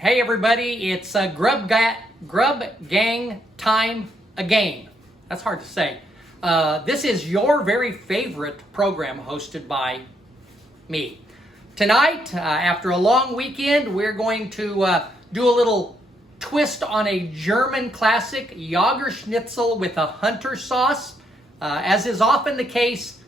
Hey everybody, it's Grub Gang Time Again. That's hard to say. This is your very favorite program hosted by me. Tonight, after a long weekend, we're going to do a little twist on a German classic, Jagerschnitzel with a Hunter sauce. As is often the case,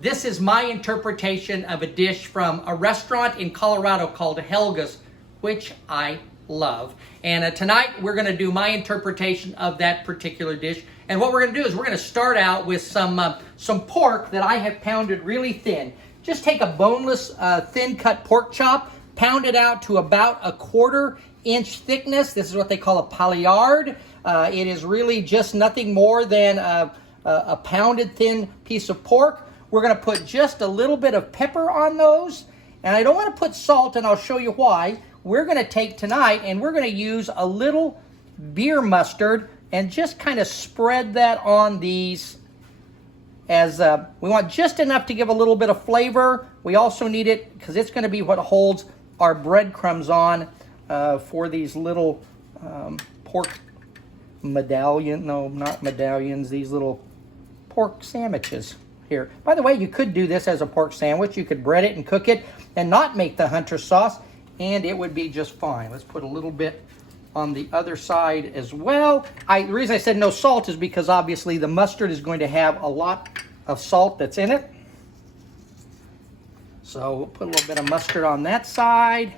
this is my interpretation of a dish from a restaurant in Colorado called Helga's, which I love. And tonight we're going to do my interpretation of that particular dish. And what we're going to do is we're going to start out with some pork that I have pounded really thin. Just take a boneless, thin cut pork chop, pound it out to about a 1/4 inch thickness. This is what they call a paillard. It is really just nothing more than a pounded thin piece of pork. We're going to put just a little bit of pepper on those. And I don't want to put salt, and I'll show you why. We're going to take tonight, and we're going to use a little beer mustard and just kind of spread that on these as we want just enough to give a little bit of flavor. We also need it because it's going to be what holds our breadcrumbs on for these little pork medallions, these little pork sandwiches here. By the way, you could do this as a pork sandwich. You could bread it and cook it and not make the Hunter sauce, and it would be just fine. Let's put a little bit on the other side as well. The reason I said no salt is because obviously the mustard is going to have a lot of salt that's in it. So we'll put a little bit of mustard on that side.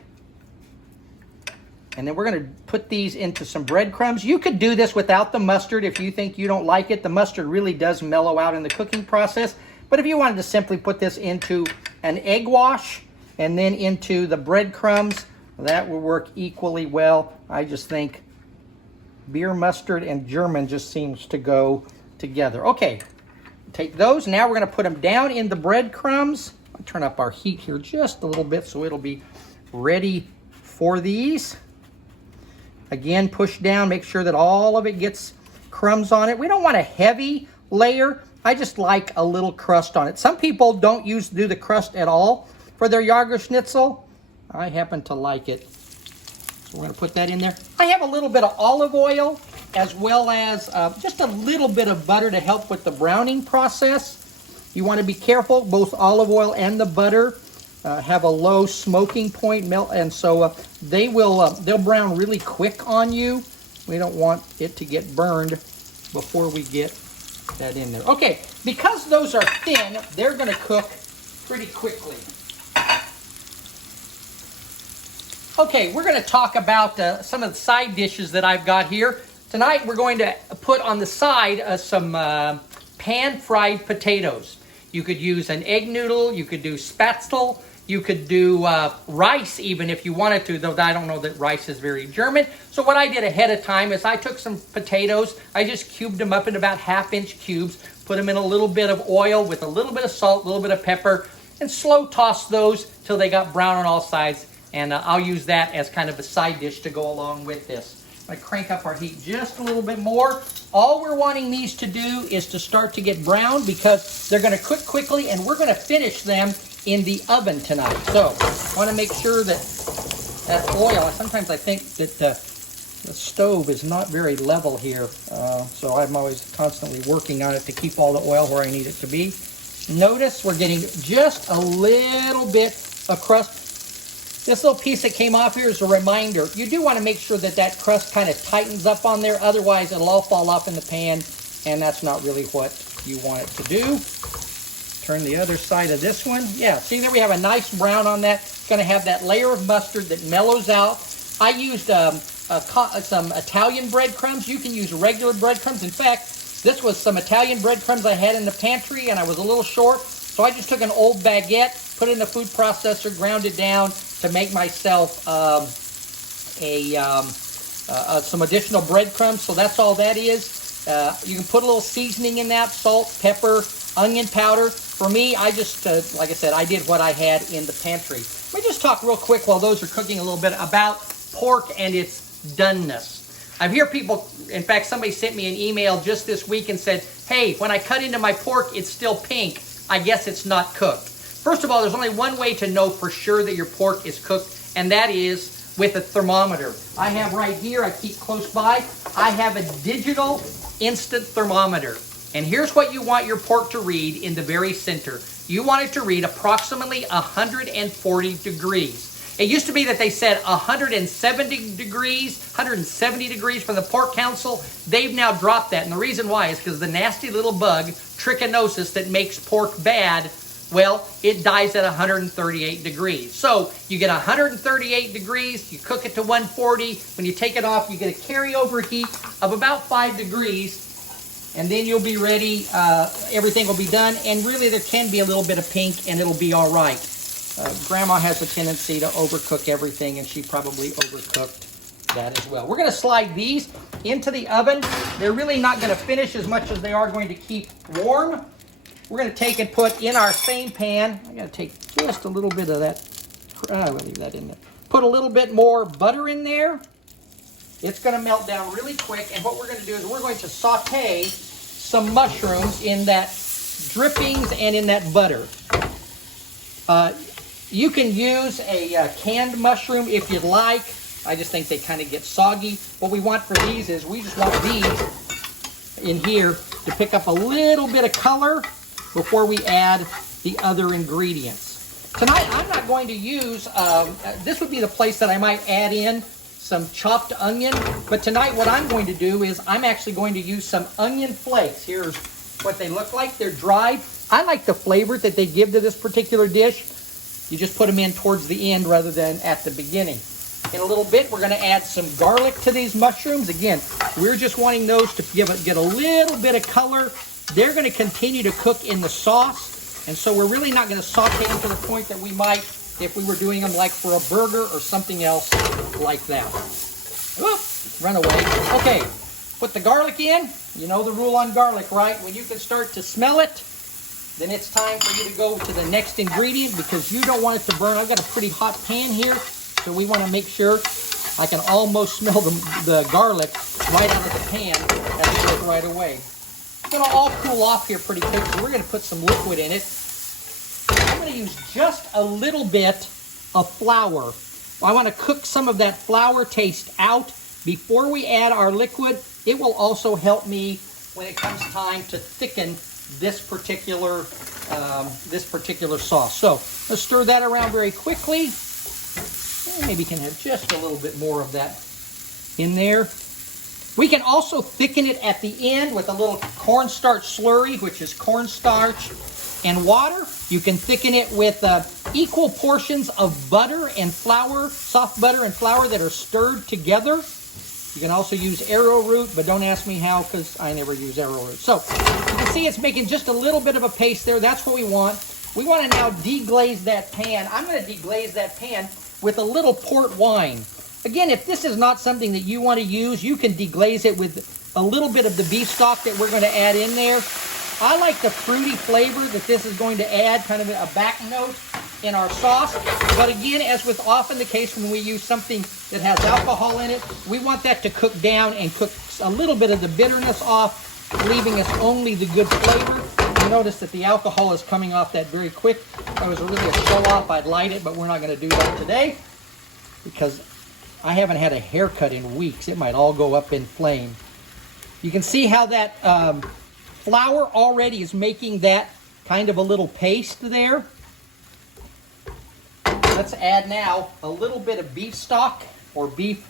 And then we're going to put these into some breadcrumbs. You could do this without the mustard if you think you don't like it. The mustard really does mellow out in the cooking process. But if you wanted to simply put this into an egg wash and then into the breadcrumbs, that will work equally well. I just think beer mustard and German just seems to go together. Okay, take those. Now we're going to put them down in the breadcrumbs. I'll turn up our heat here just a little bit so it'll be ready for these. Again, push down, make sure that all of it gets crumbs on it. We don't want a heavy layer. I just like a little crust on it. Some people don't do the crust at all for their Jagerschnitzel. I happen to like it. So we're going to put that in there. I have a little bit of olive oil as well as just a little bit of butter to help with the browning process. You want to be careful. Both olive oil and the butter have a low smoking point, and so they'll brown really quick on you. We don't want it to get burned before we get that in there. Okay, because those are thin, they're going to cook pretty quickly. Okay, we're going to talk about some of the side dishes that I've got here. Tonight we're going to put on the side some pan-fried potatoes. You could use an egg noodle, you could do spätzle, you could do rice even if you wanted to, though I don't know that rice is very German. So what I did ahead of time is I took some potatoes, I just cubed them up in about 1/2 inch cubes, put them in a little bit of oil with a little bit of salt, a little bit of pepper, and slow toss those till they got brown on all sides. And I'll use that as kind of a side dish to go along with this. I crank up our heat just a little bit more. All we're wanting these to do is to start to get brown because they're going to cook quickly, and we're going to finish them in the oven tonight. So I want to make sure that oil, sometimes I think that the stove is not very level here. So I'm always constantly working on it to keep all the oil where I need it to be. Notice we're getting just a little bit of crust. This little piece that came off here is a reminder. You do want to make sure that that crust kind of tightens up on there. Otherwise, it'll all fall off in the pan, and that's not really what you want it to do. Turn the other side of this one. Yeah, see there we have a nice brown on that. It's going to have that layer of mustard that mellows out. I used some Italian breadcrumbs. You can use regular breadcrumbs. In fact, this was some Italian breadcrumbs I had in the pantry, and I was a little short. So I just took an old baguette, put it in the food processor, ground it down to make myself some additional breadcrumbs. So that's all that is. You can put a little seasoning in that, salt, pepper, onion powder. For me, I just, like I said, I did what I had in the pantry. Let me just talk real quick while those are cooking a little bit about pork and its doneness. I hear people, in fact, somebody sent me an email just this week and said, hey, when I cut into my pork, it's still pink. I guess it's not cooked. First of all, there's only one way to know for sure that your pork is cooked, and that is with a thermometer. I have right here, I keep close by, I have a digital instant thermometer. And here's what you want your pork to read in the very center. You want it to read approximately 140 degrees. It used to be that they said 170 degrees from the Pork Council. They've now dropped that. And the reason why is because the nasty little bug, trichinosis, that makes pork bad, well, it dies at 138 degrees. So you get 138 degrees, you cook it to 140. When you take it off, you get a carryover heat of about 5 degrees. And then you'll be ready. Everything will be done. And really, there can be a little bit of pink, and it'll be all right. Grandma has a tendency to overcook everything, and she probably overcooked that as well. We're going to slide these into the oven. They're really not going to finish as much as they are going to keep warm. We're going to take and put in our same pan. I'm going to take just a little bit of that. I will leave that in there. Put a little bit more butter in there. It's going to melt down really quick. And what we're going to do is we're going to saute some mushrooms in that drippings and in that butter. You can use a canned mushroom if you'd like. I just think they kind of get soggy. What we want for these is we just want these in here to pick up a little bit of color before we add the other ingredients. Tonight I'm not going to use, this would be the place that I might add in some chopped onion, but tonight what I'm going to do is I'm actually going to use some onion flakes. Here's what they look like. They're dried. I like the flavor that they give to this particular dish. You just put them in towards the end rather than at the beginning. In a little bit, we're going to add some garlic to these mushrooms. Again, we're just wanting those to get a little bit of color. They're going to continue to cook in the sauce, and so we're really not going to saute them to the point that we might if we were doing them like for a burger or something else like that. Oop, run away. Okay, put the garlic in. You know the rule on garlic, right? When you can start to smell it, then it's time for you to go to the next ingredient because you don't want it to burn. I've got a pretty hot pan here, so we want to make sure. I can almost smell the garlic right out of the pan as it goes right away. It's going to all cool off here pretty quick, so we're going to put some liquid in it. I'm going to use just a little bit of flour. I want to cook some of that flour taste out before we add our liquid. It will also help me when it comes time to thicken this particular sauce. So let's stir that around very quickly. Maybe you can have just a little bit more of that in there. We can also thicken it at the end with a little cornstarch slurry, which is cornstarch and water. You can thicken it with equal portions of butter and flour, soft butter and flour that are stirred together. You can also use arrowroot, but don't ask me how because I never use arrowroot. So you can see it's making just a little bit of a paste there. That's what we want. We want to now deglaze that pan. I'm going to deglaze that pan with a little port wine. Again, if this is not something that you want to use, you can deglaze it with a little bit of the beef stock that we're going to add in there. I like the fruity flavor that this is going to add, kind of a back note in our sauce. But again, as with often the case when we use something that has alcohol in it, we want that to cook down and cook a little bit of the bitterness off, leaving us only the good flavor. You notice that the alcohol is coming off that very quick. If that was really a show-off, I'd light it, but we're not going to do that today because I haven't had a haircut in weeks. It might all go up in flame. You can see how that flour already is making that kind of a little paste there. Let's add now a little bit of beef stock or beef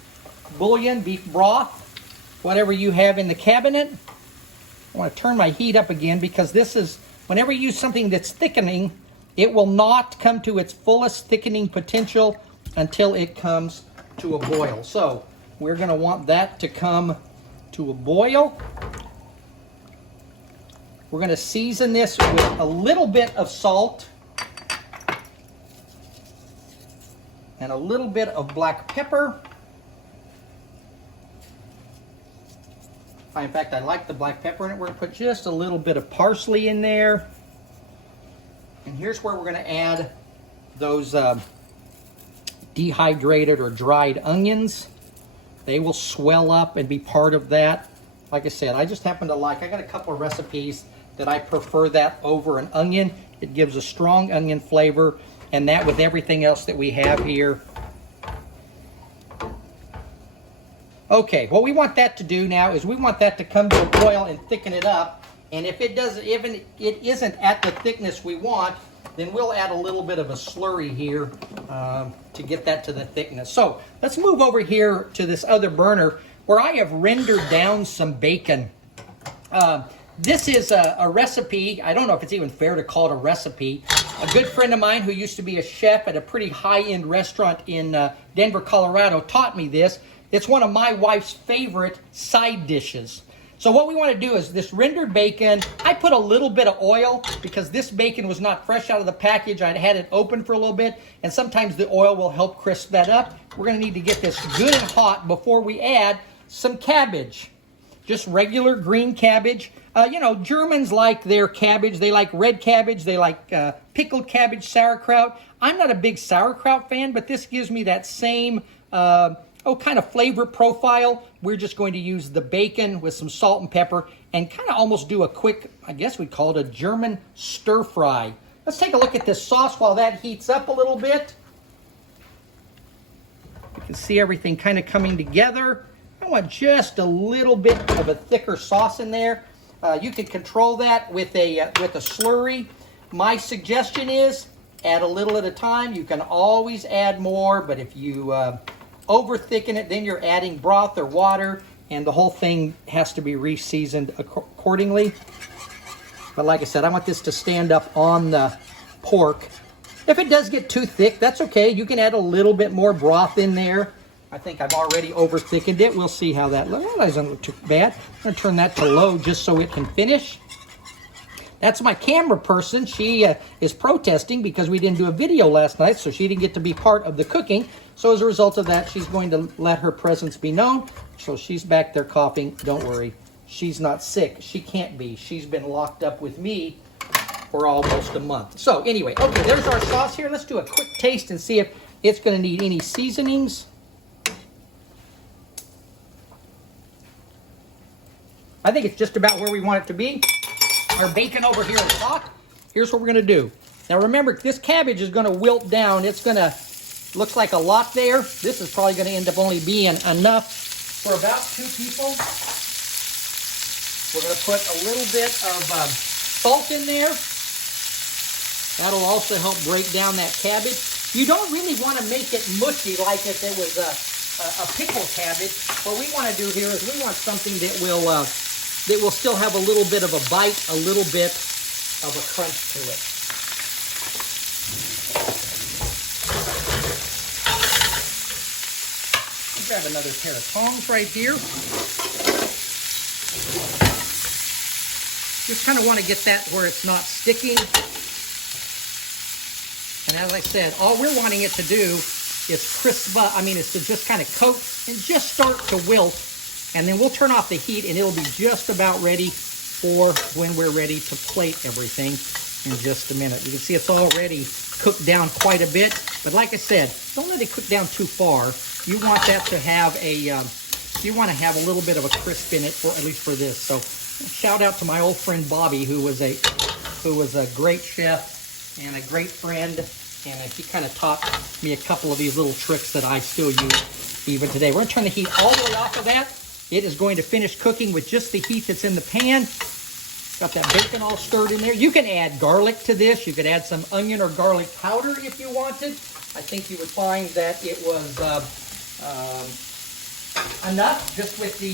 bouillon, beef broth, whatever you have in the cabinet. I want to turn my heat up again because this is, whenever you use something that's thickening, it will not come to its fullest thickening potential until it comes to a boil. So we're going to want that to come to a boil. We're going to season this with a little bit of salt and a little bit of black pepper. In fact, I like the black pepper in it. We're going to put just a little bit of parsley in there. And here's where we're going to add those dehydrated or dried onions. They will swell up and be part of that. Like I said, I just happen to like, I got a couple of recipes that I prefer that over an onion. It gives a strong onion flavor, and that with everything else that we have here Okay, what we want that to do now is we want that to come to a boil and thicken it up. And if it doesn't, even it isn't at the thickness we want, then we'll add a little bit of a slurry here to get that to the thickness. So let's move over here to this other burner where I have rendered down some bacon. This is a recipe. I don't know if it's even fair to call it a recipe. A good friend of mine who used to be a chef at a pretty high-end restaurant in Denver, Colorado taught me this. It's one of my wife's favorite side dishes. So what we want to do is this rendered bacon, I put a little bit of oil because this bacon was not fresh out of the package. I'd had it open for a little bit, and sometimes the oil will help crisp that up. We're going to need to get this good and hot before we add some cabbage. Just regular green cabbage. You know, Germans like their cabbage. They like red cabbage. They like pickled cabbage, sauerkraut. I'm not a big sauerkraut fan, but this gives me that same kind of flavor profile. We're just going to use the bacon with some salt and pepper and kind of almost do a quick, I guess we'd call it a German stir fry. Let's take a look at this sauce while that heats up a little bit. You can see everything kind of coming together. I want just a little bit of a thicker sauce in there. You can control that with a slurry. My suggestion is add a little at a time. You can always add more, but if you over thicken it, then you're adding broth or water, and the whole thing has to be re-seasoned accordingly. But like I said, I want this to stand up on the pork. If it does get too thick, that's okay. You can add a little bit more broth in there. I think I've already over thickened it. We'll see how that looks. That doesn't look too bad. I'm going to turn that to low just so it can finish. That's my camera person. She is protesting because we didn't do a video last night, so she didn't get to be part of the cooking. So as a result of that, she's going to let her presence be known. So she's back there coughing. Don't worry. She's not sick. She can't be. She's been locked up with me for almost a month. So anyway, okay, there's our sauce here. Let's do a quick taste and see if it's going to need any seasonings. I think it's just about where we want it to be. Our bacon over here is hot. Here's what we're going to do. Now remember, this cabbage is going to wilt down. It's going to look like a lot there. This is probably going to end up only being enough for about 2 people. We're going to put a little bit of salt in there. That'll also help break down that cabbage. You don't really want to make it mushy like if it was a pickled cabbage. What we want to do here is we want something that will still have a little bit of a bite, a little bit of a crunch to it. I'll grab another pair of tongs right here. Just kind of want to get that where it's not sticking. And as I said, all we're wanting it to do is crisp up. I mean, it's to just kind of coat and just start to wilt. And then we'll turn off the heat and it'll be just about ready for when we're ready to plate everything in just a minute. You can see it's already cooked down quite a bit. But like I said, don't let it cook down too far. You want that to have you want to have a little bit of a crisp in it, for at least for this. So shout out to my old friend Bobby, who was a great chef and a great friend. And he kind of taught me a couple of these little tricks that I still use even today. We're going to turn the heat all the way off of that. It is going to finish cooking with just the heat that's in the pan. Got that bacon all stirred in there. You can add garlic to this. You could add some onion or garlic powder if you wanted. I think you would find that it was enough just with the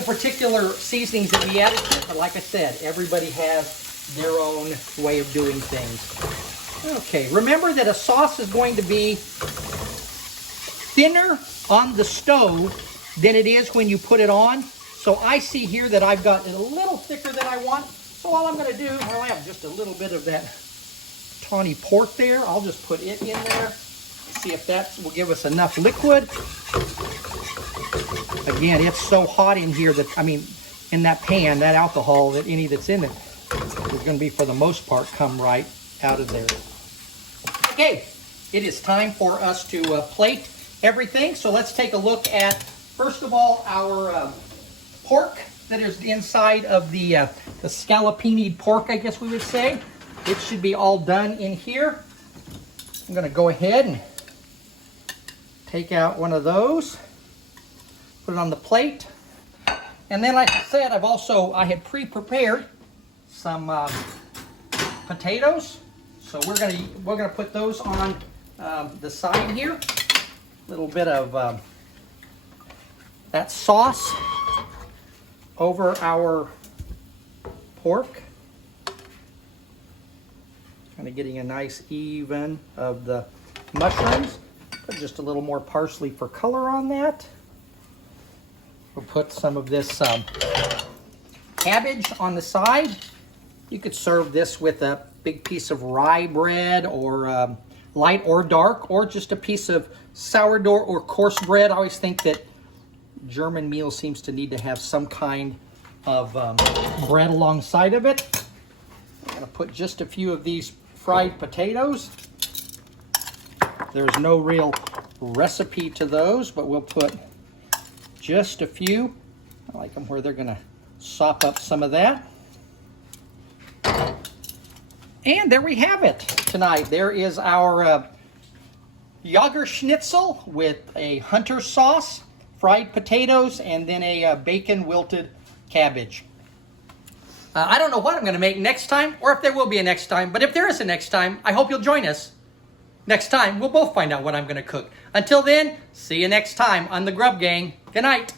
particular seasonings that we added to it. But like I said, everybody has their own way of doing things. Okay, remember that a sauce is going to be thinner on the stove than it is when you put it on. So I see here that I've got it a little thicker than I want. So all I'm going to do, well, I have just a little bit of that tawny pork there. I'll just put it in there. See if that will give us enough liquid. Again, it's so hot in here that, I mean, in that pan, that alcohol, that any that's in it is going to be, for the most part, come right out of there. Okay, it is time for us to plate everything. So let's take a look at, first of all, our pork that is inside of the scallopinied pork, I guess we would say. It should be all done in here. I'm going to go ahead and take out one of those, put it on the plate. And then, like I said, I had pre-prepared some potatoes. So we're gonna put those on the side here. A little bit of that sauce over our pork. Kind of getting a nice even of the mushrooms. Put just a little more parsley for color on that. We'll put some of this cabbage on the side. You could serve this with a big piece of rye bread, or light or dark, or just a piece of sourdough or coarse bread. I always think that German meal seems to need to have some kind of bread alongside of it. I'm going to put just a few of these fried potatoes. There's no real recipe to those, but we'll put just a few. I like them where they're going to sop up some of that. And there we have it tonight. There is our Jagerschnitzel with a hunter sauce, fried potatoes, and then a bacon wilted cabbage. I don't know what I'm going to make next time, or if there will be a next time, but if there is a next time, I hope you'll join us. Next time, we'll both find out what I'm going to cook. Until then, see you next time on the Grub Gang. Good night.